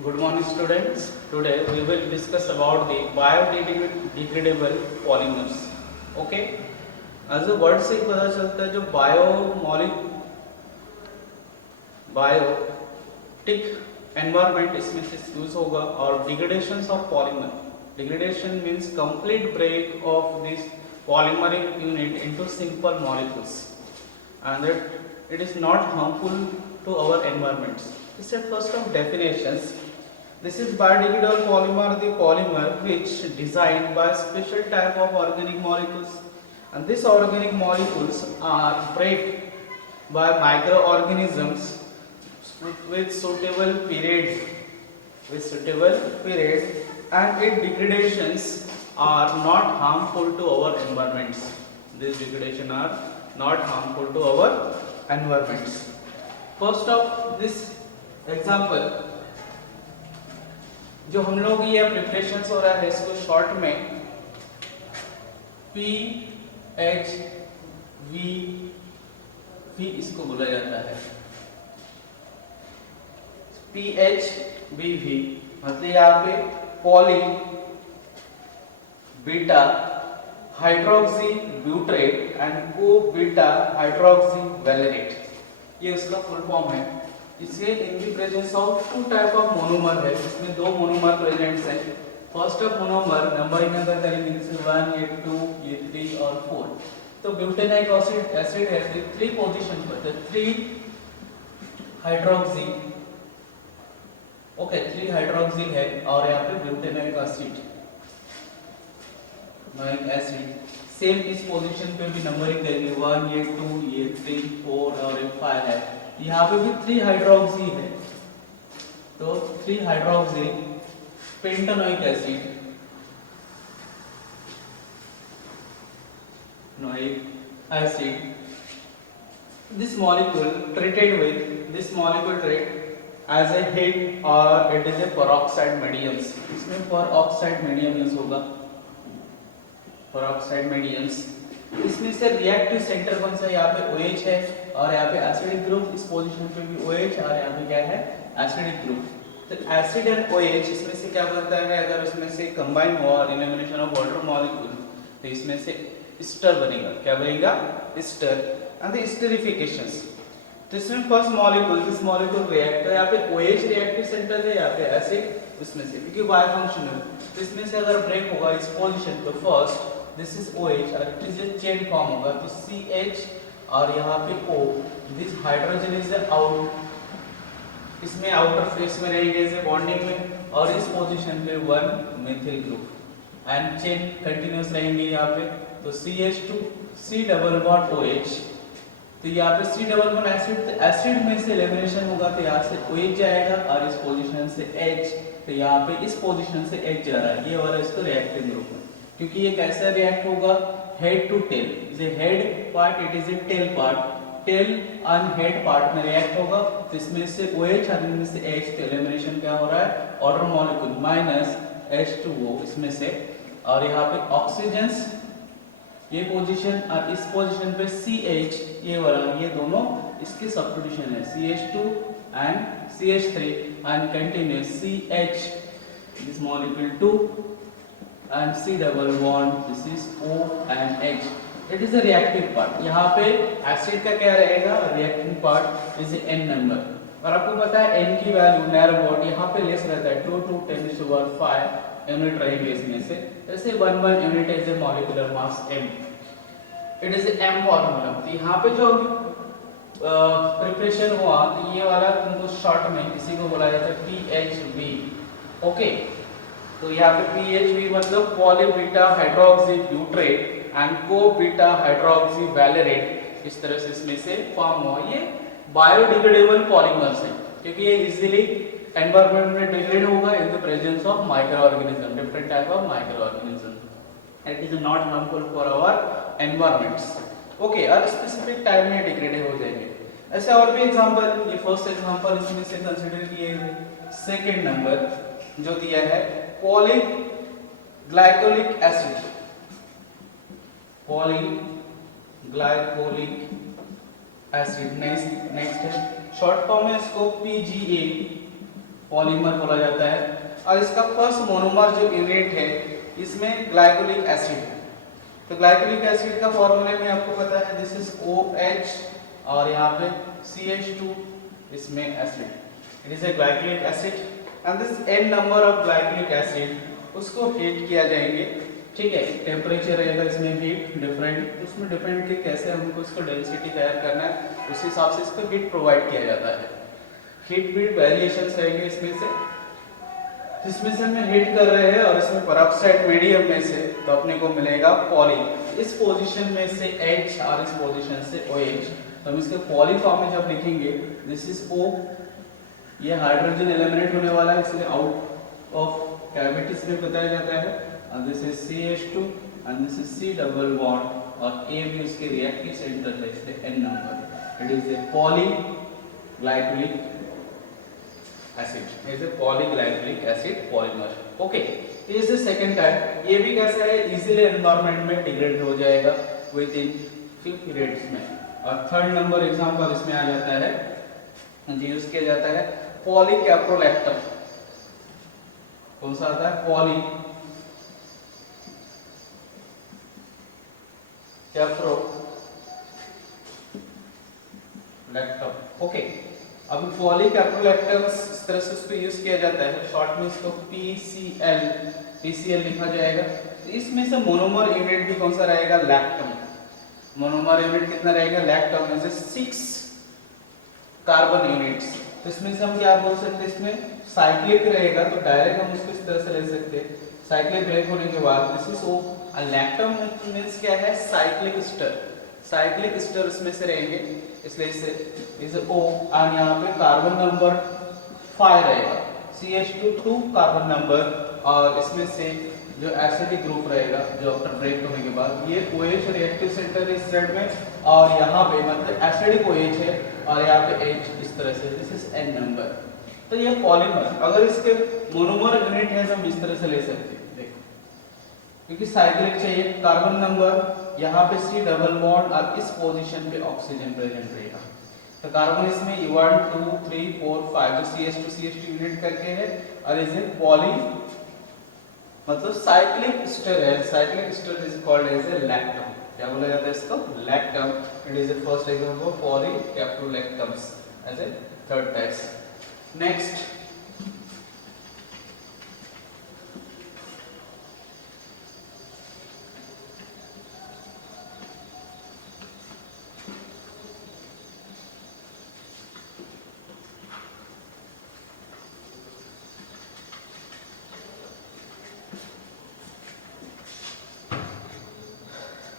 Good morning students. Today we will discuss about the biodegradable polymers. Okay. as a word से पता चलता है जो बायोटिक एनवायरनमेंट इसमें से यूज होगा और degradation of polymer. Degradation means complete break of this polymeric unit into simple molecules and that it is not harmful to our environments. This is first of definitions. This is biodegradable polymer, the polymer which designed by special type of organic molecules, and these organic molecules are break by microorganisms with suitable period, and its degradations are not harmful to our environments. These degradation are not harmful to our environments. First of this example, जो हम लोग ये preparation हो रहा है इसको short में PHVV इसको बोला जाता है. PHVV मतलब यहाँ पे poly beta hydroxy butyrate and को बीटा हाइड्रोक्सी वैलेरेट, ये उसका फुल फॉर्म है. इसके in the presence of two type of monomer है, इसमें दो मोनोमर प्रेजेंट्स हैं. फर्स्ट ऑफ मोनोमर नंबरिंग अगर करेंगे जैसे 1 ये 2 ये 3 और 4, तो ब्यूटेनाइक एसिड है 3 पोजीशन पर 3 हाइड्रोक्सी. ओके 3 हाइड्रोक्सिल है और यहाँ पे ब्यूटेनाइक एसिड सेम इस पोजीशन पे भी नंबरिंग देंगे 1 ये 2 ये 3 4 और ये 5 है. यहाँ पे भी 3 हाइड्रोक्सी है, तो 3 hydroxy pentanoic acid this molecule treat as a heat or it is a peroxide mediums. इसमें peroxide medium यूज होगा. peroxide mediums इसमें से रिएक्टिव सेंटर कौन सा, यहाँ पे OH है और यहाँ पे एसिडिक ग्रुप, इस पोजीशन पे भी OH और यहाँ पे क्या है एसिडिक ग्रुप. तो एसिड एंड OH इसमें से क्या बनता है, अगर इसमें से कंबाइन हुआ एलिमिनेशन ऑफ वाटर मॉलिक्यूल तो इसमें से एस्टर बनेगा. क्या बनेगा एस्टर. एंड द एस्टरिफिकेशंस, तो इसमें first molecule this molecule react है, यहाँ पे OH रिएक्टिव सेंटर है, यहाँ पे एसिड उसमें से क्योंकि बायोफंक्शनल, तो इसमें से अगर ब्रेक होगा इस पोजीशन पे फर्स्ट दिस इज OH और it is A chain form होगा तो CH और यहाँ पे O, this hydrogen is out, इसमें आउटर फेस में रहेंगे जैसे बॉन्डिंग में, और इस पोजीशन पे 1 methyl group and chain continuous रहेंगे यहाँ पे. तो CH2 C double bond OH, तो यहाँ पे C डबल बॉन्ड एसिड, तो एसिड में से एलिमिनेशन होगा तो यहाँ से OH जाएगा और इस पोजीशन से H, तो यहाँ पे इस पोजीशन से H जा रहा है, ये वाला इसको रिएक्टिव ग्रुप है. क्योंकि ये कैसा रिएक्ट होगा head to tail, is a head part it is a tail part, tail and head part में रिएक्ट होगा. तो इसमें से OH और इनमें से H, तो एलिमिनेशन क्या हो रहा है वाटर मॉलिक्यूल माइनस H2O इसमें से, और यहाँ पे ऑक्सीजन ये पोजीशन और इस पोजीशन पे CH ये वाला, ये दोनों इसके सब्स्टिट्यूशन है CH2 and CH3 and continuous CH this molecule 2 and C double bond this is O and H. It is a reactive part. यहाँ पे एसिड का क्या रहेगा reactive part is n number, और आपको पता है n की वैल्यू नैरो बॉन्ड यहाँ पे लेस रहता है 2 to 10⁵ यूनिट रहेंगे इसमें से, जैसे 1 unit is a molecular mass m. It is m formula. तो यहाँ पे जो प्रिपरेशन हुआ तो ये वाला तुमको शॉर्ट में इसी को बोला जाता है PHV. ओके तो यहाँ पे PHV मतलब poly beta hydroxy butyrate and को बीटा हाइड्रोक्सी वैलेरेट, इस तरह से इसमें से फॉर्म हुआ. ये बायोडिग्रेडेबल पॉलीमर्स हैं क्योंकि ये इजीली एनवायरनमेंट में डिग्रेड होगा in the presence of micro organism, different type of micro organism. It is not harmful for our environments. Okay और स्पेसिफिक टाइम में डिग्रेड हो जाएंगे. ऐसे और भी एग्जांपल, ये फर्स्ट एग्जांपल इसमें से कंसीडर किए गए. सेकंड नंबर जो दिया है पॉलीग्लाइकोलिक एसिड, पॉलीग्लाइकोलिक एसिड. नेक्स्ट है शॉर्ट फॉर्म है इसको PGA पॉलीमर बोला जाता है। और इसका फर्स्ट मोनोमर जो यूनिट है इसमें ग्लाइकोलिक एसिड है। तो ग्लाइकोलिक एसिड का फॉर्मूला में आपको पता है दिस इज OH और यहाँ पे CH2 इसमें acid, it is A glycolic acid and this n number of glycolic acid उसको हीट किया जाएंगे, ठीक है। टेम्परेचर रहेगा इसमें हीट डिफरेंट, उसमें डिपेंड कि कैसे हमको इसको डेंसिटी तैयार करना है, उस हिसाब से इसको हीट प्रोवाइड किया जाता है। हीट बीट वेरिएशंस रहेंगे इसमें से, जिसमें से हम हीट कर रहे हैं और इसमें पेरोक्साइड मीडियम में से तो अपने को मिलेगा पॉली, इस पोजीशन में से H और इस पोजीशन से OH। तो हम इसके पॉली फॉर्म में जब लिखेंगे दिस इज O, ये हाइड्रोजन एलिमिनेट होने वाला है इसलिए आउट ऑफ कैविटीज में बताया जाता है, and this is CH2 and this is C double bond और A भी उसके रिएक्टिव सेंटर है इसलिए N number, it is a polyglycolic acid, it is a polyglycolic acid polymer, okay। ये is the second type, ये भी कैसा है इजीली एनवायरनमेंट में डिग्रेड हो जाएगा विद इन फ्यू पीरियड्स में। और थर्ड नंबर एग्जांपल इसमें आ जाता है यूज किया जाता है पॉलीकैप्रोलैक्टम, कौन सा आता है पॉली कैप्रोलैक्टम, ओके। अब पॉलीकैप्रोलैक्टम इस तरह से उसको यूज किया जाता है, शॉर्ट में इसको PCL लिखा जाएगा। तो इसमें से मोनोमर यूनिट भी कौन सा रहेगा लैक्टम, मोनोमर यूनिट कितना रहेगा लैक्टम में से 6 कार्बन यूनिट्स। तो इसमें से हम क्या बोल सकते हैं इसमें साइक्लिक रहेगा, तो डायरेक्ट हम उसको इस तरह से ले सकते हैं, साइक्लिक ब्रेक होने के बाद this is O, lactam means क्या है साइक्लिक एस्टर, साइक्लिक एस्टर इसमें से रहेंगे इसलिए इसे इज O और यहाँ पे कार्बन नंबर 5 रहेगा, CH2 2 कार्बन नंबर, और इसमें से जो एसिडिक ग्रुप रहेगा जो आफ्टर ब्रेक होने के बाद ये OH रिएक्टिव सेंटर है इस साइड में और यहाँ पे मतलब एसिडिक OH है और यहाँ पे H इस तरह से, दिस इज N नंबर। तो ये पॉलीमर अगर इसके मोनोमर यूनिट है तो हम इस तरह से ले सकते हैं, देखो क्योंकि साइक्लिक चाहिए, कार्बन नंबर यहाँ पे C डबल बॉन्ड और इस पोजीशन पे ऑक्सीजन प्रेजेंट रहेगा। तो कार्बन इसमें 1 2 3 4 5 जो CH2 यूनिट करके है और इसे पॉली मतलब साइक्लिक एस्टर है, cyclic ester is called as a lactam, क्या बोला जाता है इसको lactam, it is the first example of polycaprolactams as a third type. Next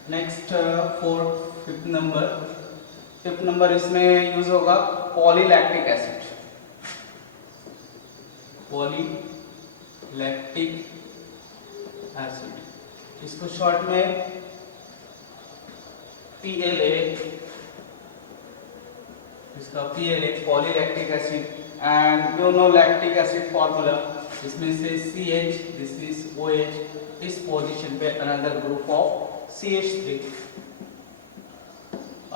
next fifth number इसमें यूज होगा पॉलीलैक्टिक एसिड, पॉलीलैक्टिक एसिड, इसको शॉर्ट में PLA, इसका PLA polylactic acid and you know lactic acid formula, इसमें से CH this is OH, इस position पे another group of CH3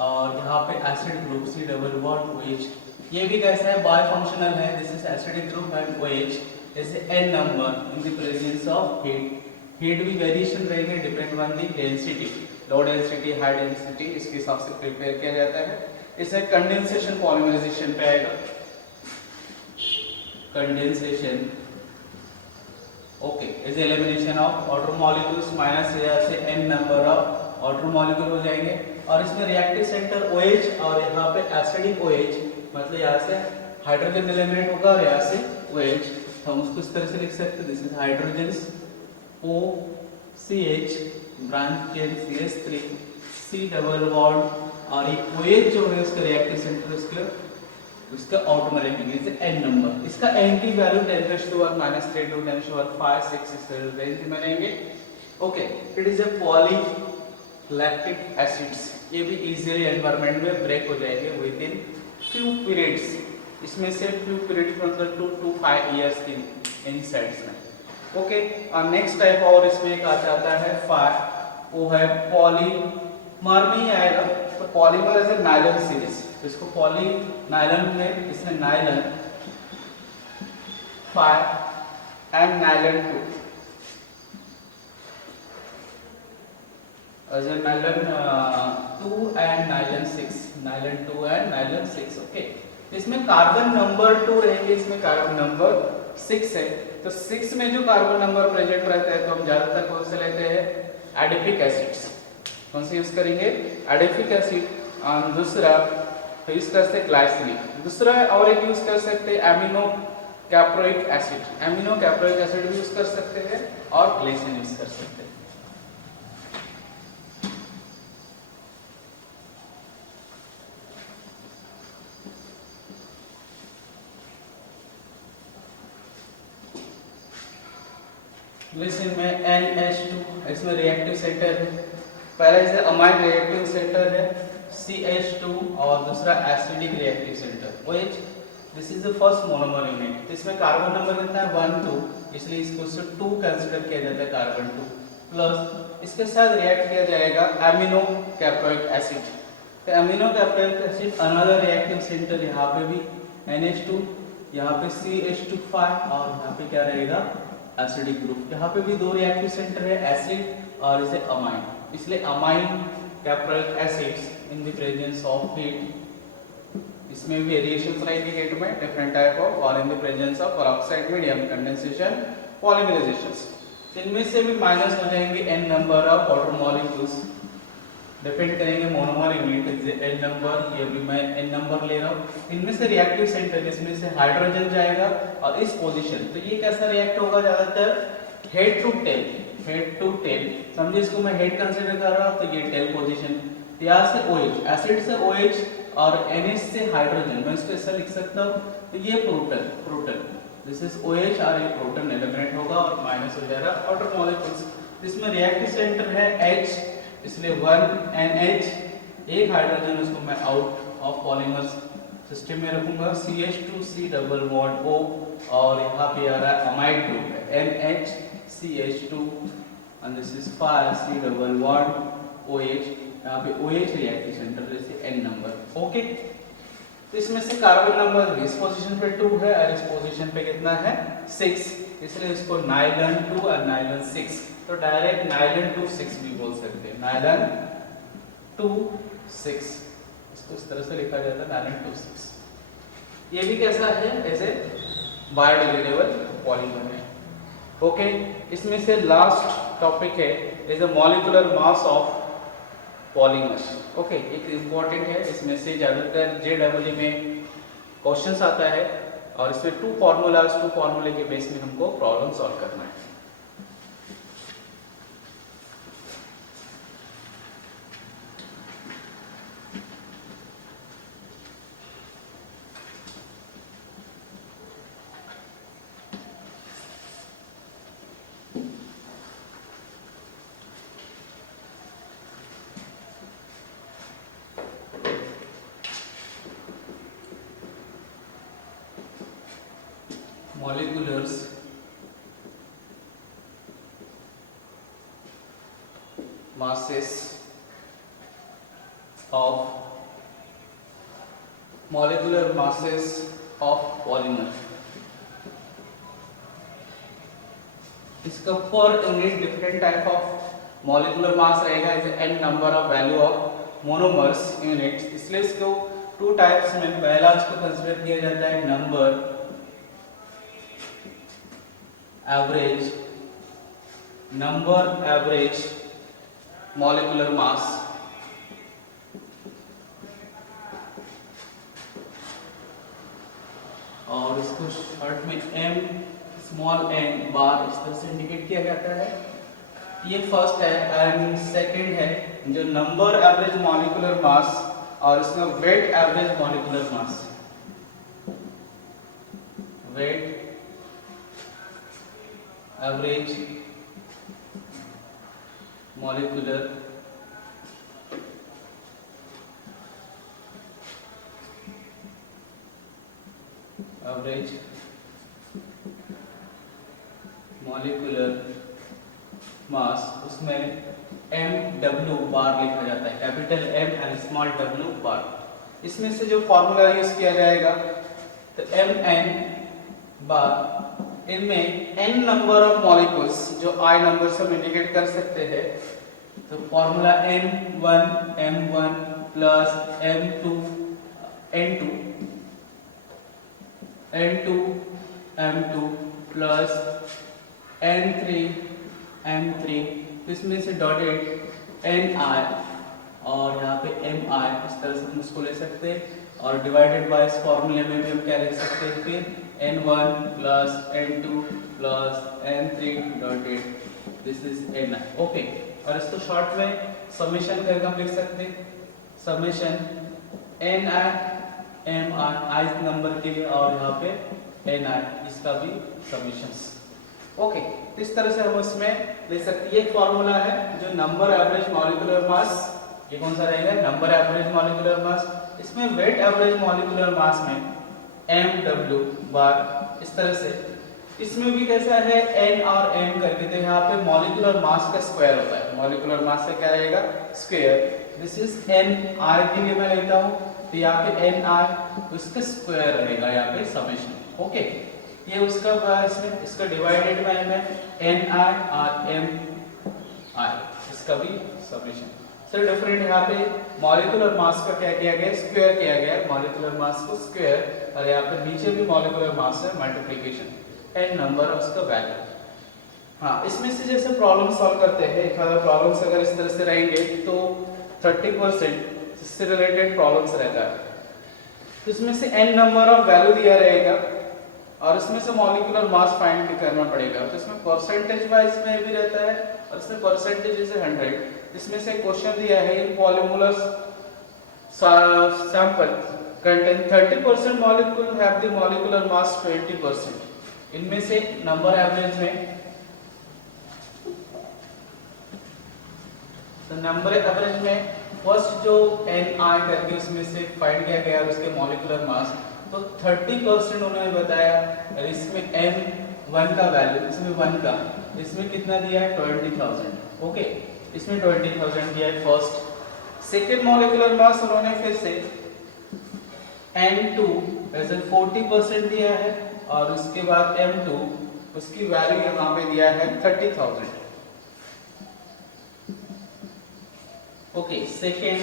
और यहाँ पे acid group C double bond OH, ये भी कैसा है बायफंक्शनल है, this is acidic group and OH is N number in the presence of heat भी वेरिएशन रहेंगे depend on the density, low density high density इसके हिसाब से प्रिपेयर किया जाता है। इसे कंडेंसेशन पॉलीमराइजेशन पे आएगा, condensation okay is elimination of water molecules minus यहाँ से N number of water molecule हो जाएंगे और इसमें रिएक्टिव सेंटर OH और यहाँ पे एसिडिक OH, मतलब यहाँ से हाइड्रोजन एलिमिनेट होगा और यहाँ से OH, तो हम उसको इस तरह से लिख सकते हैं this is hydrogen OCH branch chain CH3 C double bond और एक OH जो है उसका रिएक्टिव सेंटर उसका आउटमर इज N नंबर, इसका N की वैल्यू 10⁻³ -3 to 10⁻⁵ 6 इस रेंज में रहेंगे, okay. It is A polylactic acids, ये भी इजीली एनवायरनमेंट में ब्रेक हो जाएंगे विद इन फ्यू पीरियड्स, इसमें से फ्यू पीरियड्स मतलब 2 to 5 इयर्स की इन साइड्स में, ओके। और नेक्स्ट टाइप और इसमें एक आ जाता है 5, वो है पॉलीमर में ही आएगा, तो polymer as a nylon series, तो इसको पॉली नायलॉन में इसमें nylon 5 and nylon 2. Nylon 2 and nylon 6, nylon 2 and nylon 6. Okay, इसमें कार्बन नंबर 2 रहेंगे, इसमें कार्बन नंबर 6 है। तो 6 में जो कार्बन नंबर प्रेजेंट रहता है तो हम ज्यादातर कौन से लेते हैं? Adipic acids. कौन से यूज करेंगे? Adipic acid. दूसरा यूज कर सकते ग्लाइसिनिक। दूसरा और एक यूज कर सकते amino caproic acid. Amino caproic acid भी यूज कर सकते हैं और ग्लाइसिन यूज कर सकते हैं। ग्लिसरीन में NH2, इसमें रिएक्टिव सेंटर है। पहला इसे अमाइन रिएक्टिव सेंटर है CH2 और दूसरा acidic reactive centre OH। This is the first monomer unit. इसमें कार्बन नंबर कितना है? 1 2, इसलिए इसको सिर्फ 2 कंसीडर किया जाता है, कार्बन 2 प्लस इसके साथ रिएक्ट किया जाएगा एमिनो कैप्रोइक एसिड। तो amino caproic acid another reactive centre, यहाँ पे भी NH2, यहाँ पे CH2 5 और यहाँ पे क्या रहेगा? Acidic group. यहाँ पे भी दो रिएक्टिव सेंटर है, एसिड और इसे अमाइन, इसलिए amine caproic acids in the presence of heat. इसमें भी वेरिएशंस रहेंगे हीट में, डिफरेंट टाइप ऑफ, और in the presence of peroxide medium, condensation, polymerisations. इनमें से भी माइनस हो जाएंगे n number of water molecules, depend करेंगे मोनोमर यूनिट n नंबर, ये भी मैं n नंबर ले रहा हूँ। इनमें से रिएक्टिव सेंटर, इसमें से हाइड्रोजन जाएगा और इस पोजीशन, तो ये कैसा रिएक्ट होगा? ज्यादातर head to tail, head to tail. समझिए इसको मैं हेड कंसीडर कर रहा हूँ तो ये टेल पोजीशन, यहाँ से OH, एसिड से OH और NH से हाइड्रोजन, मैं इसको ऐसा लिख सकता हूँ। तो ये proton, proton, this is OH और ये प्रोटन एलिमिनेट होगा और माइनस हो जाएगा वाटर मॉलिक्यूल्स। इसमें रिएक्टिव सेंटर है H, इसलिए 1 NH, एक हाइड्रोजन, उसको मैं आउट ऑफ पॉलीमर्स सिस्टम में रखूंगा, CH2C डबल बॉन्ड O, और यहाँ पे आ रहा है अमाइड ग्रुप है NH CH2 and this is 5 C double bond OH, यहाँ पे OH रिएक्टिव सेंटर जैसे n नंबर। ओके, तो इसमें से कार्बन नंबर इस पोजीशन पे 2 है और इस पोजीशन पे कितना है? 6, इसलिए इसको नाइलन 2 और नाइलन 6, तो डायरेक्ट नाइलन 2 6 भी बोल सकते हैं, नाइलन 2 6, इसको इस तरह से लिखा जाता है नाइलन 2 6। ये भी कैसा है? ऐसे बायोडिग्रेडेबल पॉलीमर है। ओके, इसमें से लास्ट टॉपिक है is the molecular mass of polymers. Okay, एक इंपॉर्टेंट है, इसमें से ज्यादातर JEE में क्वेश्चंस आता है और इसमें 2 फार्मूले के बेस में हमको प्रॉब्लम सॉल्व करना है। Moleculars masses of polymer। इसका per unit different type of molecular mass रहेगा, जैसे n number of value of monomers units, इसलिए इसको 2 टाइप्स में, पहला इसको कंसीडर किया जाता है नंबर एवरेज मॉलिक्यूलर मास, और इसको शॉर्ट में m स्मॉल n बार इस तरह से इंडिकेट किया जाता है। ये फर्स्ट है। एंड सेकंड है जो नंबर एवरेज मॉलिक्यूलर मास और इसमें weight average molecular mass, weight average molecular mass, उसमें MW बार लिखा जाता है, capital M and small w bar. इसमें से जो फॉर्मूला यूज किया जाएगा तो MN बार इनमें n नंबर ऑफ मॉलिक्यूल्स जो I नंबर से हम इंडिकेट कर सकते हैं, तो formula n1 m1 plus m2 n2 n2 m2 plus n3 m3, इसमें से डॉटेड ni और यहाँ पे mi, इस तरह से हम इसको ले सकते हैं, और डिवाइडेड बाय इस फॉर्मूले में भी हम क्या लिख सकते हैं, फिर n1 plus n2 plus n3 dotted this is ni। Okay, और इसको शॉर्ट में समेशन करके हम लिख सकते हैं, summation ni mi ith number के लिए और यहाँ पे ni, इसका भी समेशंस। ओके, तो इस तरह से हम इसमें ले सकते हैं। ये फॉर्मूला है जो नंबर एवरेज मॉलिक्यूलर मास, ये कौन सा रहेगा, नंबर एवरेज मॉलिक्यूलर मास। इसमें वेट एवरेज मॉलिक्यूलर मास में mw बार, इस तरह से। इसमें भी कैसा है n और m करके, तो यहाँ पे मॉलिक्यूलर मास का स्क्वायर होता है, मॉलिक्यूलर मास का क्या रहेगा, स्क्वायर। दिस इज ni के लिए मैं लेता हूँ, तो यहाँ पे ni उसका स्क्वायर रहेगा, यहाँ पे समेशन। ओके, ये उसका इसमें इसका डिवाइडेड में है ni और mi, इसका भी समेशन। सर डिफरेंट यहाँ पे मॉलिक्यूलर मास का क्या किया गया, स्क्वायर किया गया, मॉलिक्यूलर मास को स्क्वायर, और यहाँ पे नीचे भी मॉलिक्यूलर मास है मल्टीप्लिकेशन n नंबर ऑफ उसका वैल्यू। हाँ, इसमें से जैसे प्रॉब्लम सॉल्व करते हैं, एक आधा प्रॉब्लम्स अगर इस तरह से रहेंगे तो 30% इससे रिलेटेड प्रॉब्लम्स रहता है। तो इसमें से n नंबर ऑफ वैल्यू दिया रहेगा और इसमें से मॉलिक्यूलर मास फाइंड करना पड़ेगा। तो इसमें परसेंटेज वाइज में भी रहता है और इसमें परसेंटेज इज 100। इसमें से क्वेश्चन दिया है in polymolar sample contain 30% molecule have the molecular mass 20%। इनमें से नंबर एवरेज में, तो नंबर एवरेज में फर्स्ट जो ni करके उसमें से फाइंड किया गया उसके मॉलिक्यूलर मास, तो 30% उन्होंने बताया। और इसमें m1 का वैल्यू, इसमें 1 का, इसमें कितना दिया है 20,000। ओके, इसमें 20,000 दिया है फर्स्ट। सेकेंड मॉलिक्यूलर मास उन्होंने फिर से n2 ऐसे 40% दिया है और उसके बाद m2 उसकी वैल्यू यहाँ पे दिया है 30,000। ओके, सेकेंड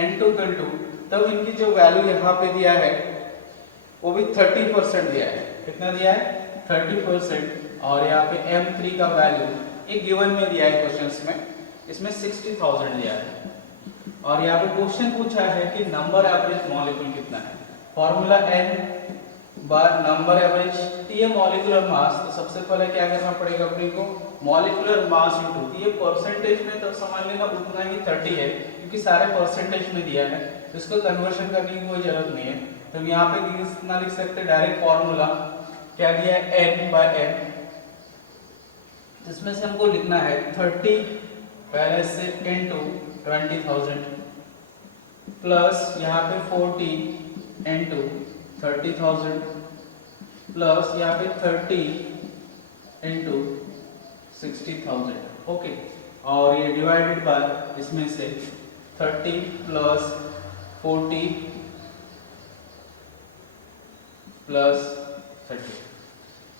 n2 का 2, तब इनकी जो वैल्यू यहाँ पे दिया है वो भी 30% दिया है। कितना दिया है 30%, और यहाँ पे m3 का वैल्यू एक गिवन में दिया है क्वेश्चंस में, इसमें 60,000 दिया है। और यहाँ पे क्वेश्चन पूछा है कि नंबर एवरेज मॉलिक्यूल कितना है, formula n bar number average T molecular mass. तो सबसे पहले क्या करना पड़ेगा अपने को, मॉलिक्यूलर मास इनटू ये परसेंटेज में, तो समझ लेना उतना ही 30 है क्योंकि सारे परसेंटेज में दिया है, तो इसको कन्वर्शन करने की कोई जरूरत नहीं है। तो यहाँ पे कितना लिख सकते हैं, डायरेक्ट फॉर्मूला क्या दिया है n बाय n, इसमें से हमको लिखना है 30 पहले से इनटू 20,000 प्लस यहाँ पे 40 इनटू 30,000 प्लस यहाँ पे 30 इनटू 60,000। ओके, और ये डिवाइडेड बाय इसमें से 30 प्लस 40 प्लस 30,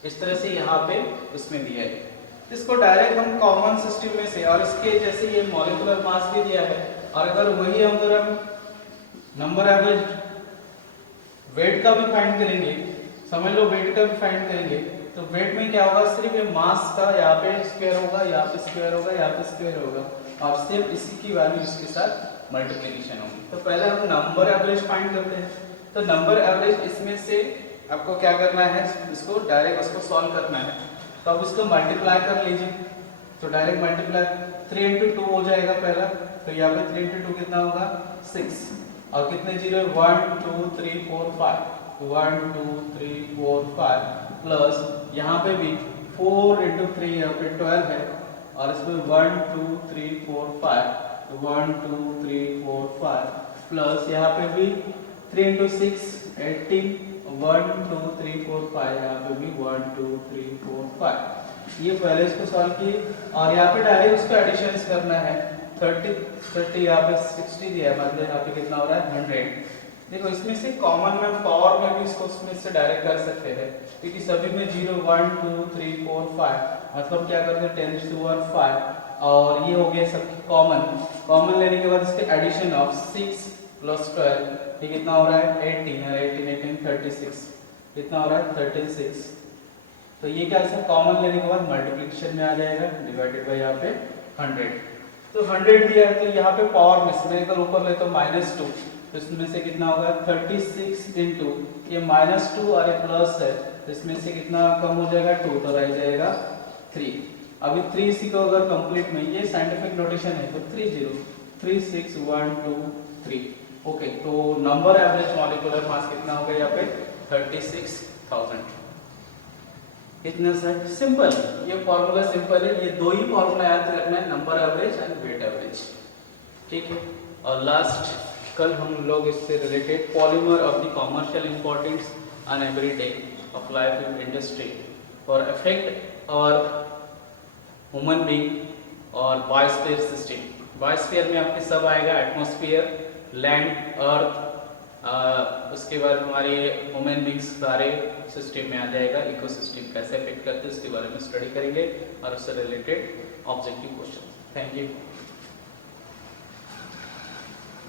इस तरह से यहाँ पे इसमें दिया है। इसको डायरेक्ट हम कॉमन सिस्टम में से, और इसके जैसे ये मॉलिक्यूलर मास भी दिया है, और अगर वही अगर हम नंबर एवरेज वेट का भी फाइंड करेंगे, समझ लो वेट का भी फाइंड करेंगे, तो वेट में क्या होगा, सिर्फ ये मास का यहाँ पे स्क्वायर होगा, यहाँ पे स्क्वायर होगा, यहाँ पे स्क्वायर होगा, और सिर्फ इसी की वैल्यू इसके साथ मल्टीप्लिकेशन होगी। तो पहले हम नंबर एवरेज फाइंड करते हैं। तो नंबर एवरेज इसमें से आपको क्या करना है, इसको डायरेक्ट उसको सॉल्व करना है। तो अब इसको मल्टीप्लाई कर लीजिए, तो डायरेक्ट मल्टीप्लाई 3 into 2 हो जाएगा पहला, तो यहाँ पे 3 into 2 कितना होगा 6, और कितने जीरो 1 2 3 4 5, 1 2 3 4 5 प्लस यहाँ पे भी 4 into 3 यहाँ पे 12 है, और इसमें 1 2 3 4 5, 1 2 3 4 5 प्लस यहाँ पे भी 3 into 6 18, 1 2 3 4 5, यहाँ पे भी 1 2 3 4 5। ये पहले इसको सॉल्व किए, और यहाँ पे डायरेक्ट उसका एडिशन करना है। 30 यहाँ पे 60 दिया है, मतलब यहाँ पे कितना हो रहा है 100, देखो इसमें से कॉमन में पावर में भी इसको उसमें से डायरेक्ट कर सकते हैं क्योंकि सभी में 0 1 2 3 4 5 मतलब क्या करते हैं 10 to the power 5 और ये हो गया सब कॉमन लेने के बाद इसके एडिशन ऑफ 6 plus 12 ये कितना हो रहा है 18 और 18 18 36 कितना हो रहा है 36 तो ये क्या है कॉमन लेने के बाद मल्टीप्लिकेशन में आ जाएगा डिवाइडेड बाय यहाँ पे 100 तो 100 दिया है तो यहाँ पे पावर में से मैं अगर ऊपर ले तो -2 तो इसमें से कितना होगा 36 इंटू ये -2 और ये प्लस है तो इसमें से कितना कम हो जाएगा 2 तो रह जाएगा 3 अभी 3 सी को अगर कंप्लीट में ये साइंटिफिक नोटेशन है तो 30 3 6 1 2 3 ओके तो नंबर एवरेज मॉलिक्यूलर मास कितना होगा यहाँ पे 36,000 इतना सर सिंपल ये फॉर्मूला सिंपल है ये दो ही फॉर्मूला याद रखना है number average and weight average ठीक है और लास्ट कल हम लोग इससे related polymer of the commercial importance on everyday of life in industry for effect और ह्यूमन बीइंग और बायोस्फीयर सिस्टम बायोस्फीयर में आपके सब आएगा एटमॉस्फेयर लैंड अर्थ उसके बाद हमारे ह्यूमन बींग्स सारे सिस्टम में आ जाएगा इकोसिस्टम कैसे अफेक्ट करते हैं उसके बारे में स्टडी करेंगे और उससे related objective question thank you